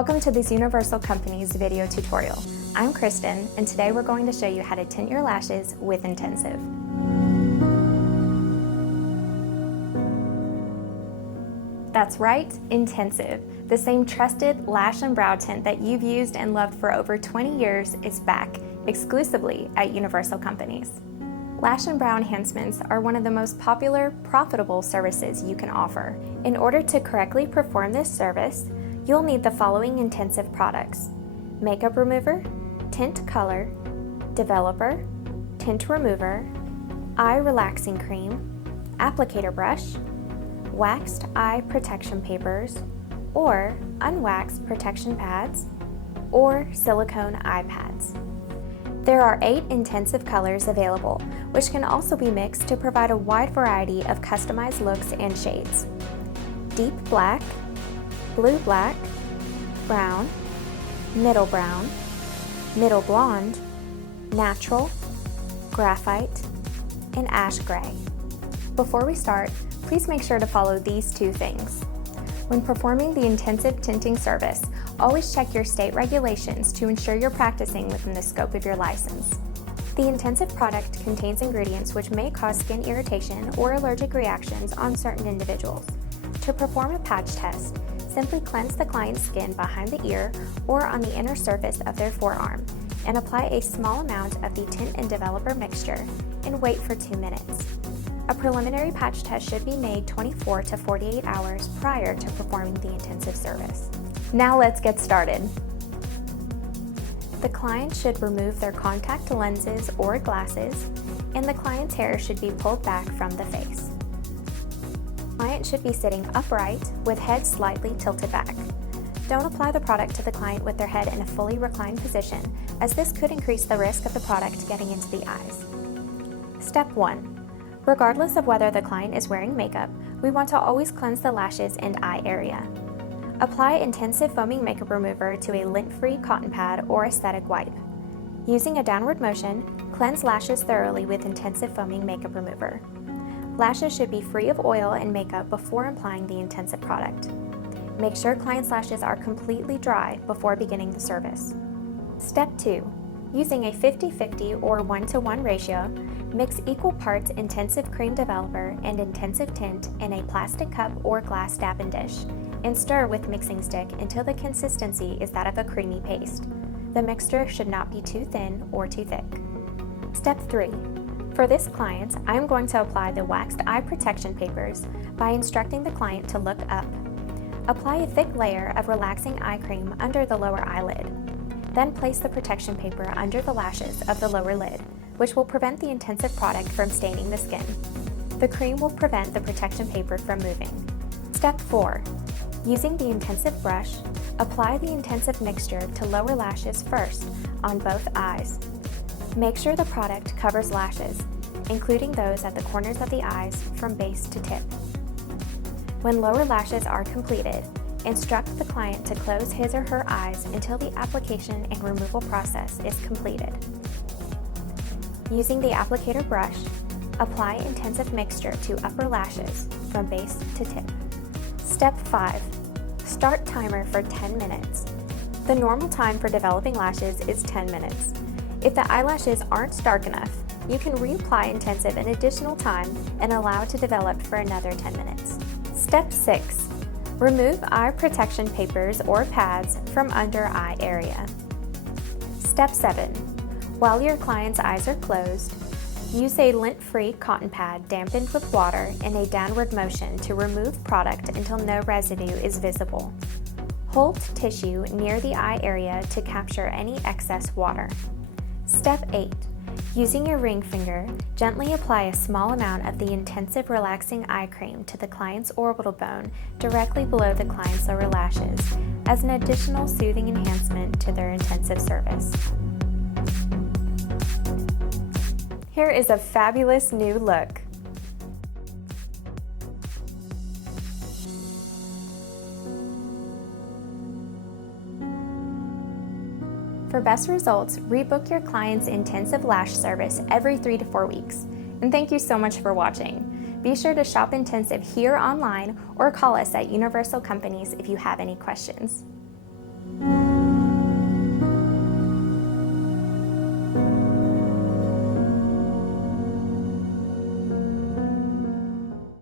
Welcome to this Universal Company's video tutorial. I'm Kristen, and today we're going to show you how to tint your lashes with Intensive. That's right, Intensive. The same trusted lash and brow tint that you've used and loved for over 20 years is back, exclusively at Universal Companies. Lash and brow enhancements are one of the most popular, profitable services you can offer. In order to correctly perform this service, you'll need the following Intensive products: makeup remover, tint color, developer, tint remover, eye relaxing cream, applicator brush, waxed eye protection papers, or unwaxed protection pads, or silicone eye pads. There are 8 Intensive colors available, which can also be mixed to provide a wide variety of customized looks and shades: deep black, blue black, brown, middle blonde, natural, graphite, and ash gray. Before we start, please make sure to follow these 2 things. When performing the Intensive tinting service, always check your state regulations to ensure you're practicing within the scope of your license. The Intensive product contains ingredients which may cause skin irritation or allergic reactions on certain individuals. To perform a patch test, simply cleanse the client's skin behind the ear or on the inner surface of their forearm and apply a small amount of the tint and developer mixture and wait for 2 minutes. A preliminary patch test should be made 24 to 48 hours prior to performing the Intensive service. Now let's get started. The client should remove their contact lenses or glasses, and the client's hair should be pulled back from the face. The client should be sitting upright with head slightly tilted back. Don't apply the product to the client with their head in a fully reclined position, as this could increase the risk of the product getting into the eyes. Step 1. Regardless of whether the client is wearing makeup, we want to always cleanse the lashes and eye area. Apply Intensive foaming makeup remover to a lint-free cotton pad or aesthetic wipe. Using a downward motion, cleanse lashes thoroughly with Intensive foaming makeup remover. Lashes should be free of oil and makeup before applying the Intensive product. Make sure client's lashes are completely dry before beginning the service. Step 2. Using a 50-50 or 1-to-1 ratio, mix equal parts Intensive cream developer and Intensive tint in a plastic cup or glass dappen dish, and stir with mixing stick until the consistency is that of a creamy paste. The mixture should not be too thin or too thick. Step 3. For this client, I am going to apply the waxed eye protection papers by instructing the client to look up. Apply a thick layer of relaxing eye cream under the lower eyelid. Then place the protection paper under the lashes of the lower lid, which will prevent the Intensive product from staining the skin. The cream will prevent the protection paper from moving. Step 4. Using the Intensive brush, apply the Intensive mixture to lower lashes first on both eyes. Make sure the product covers lashes, including those at the corners of the eyes from base to tip. When lower lashes are completed, instruct the client to close his or her eyes until the application and removal process is completed. Using the applicator brush, apply Intensive mixture to upper lashes from base to tip. Step 5. Start timer for 10 minutes. The normal time for developing lashes is 10 minutes. If the eyelashes aren't dark enough, you can reapply Intensive an additional time and allow it to develop for another 10 minutes. Step 6. Remove eye protection papers or pads from under eye area. Step 7. While your client's eyes are closed, use a lint-free cotton pad dampened with water in a downward motion to remove product until no residue is visible. Hold tissue near the eye area to capture any excess water. Step 8. Using your ring finger, gently apply a small amount of the Intensive relaxing eye cream to the client's orbital bone directly below the client's lower lashes as an additional soothing enhancement to their Intensive service. Here is a fabulous new look. For best results, rebook your client's Intensive lash service every 3 to 4 weeks. And thank you so much for watching. Be sure to shop Intensive here online or call us at Universal Companies if you have any questions. you.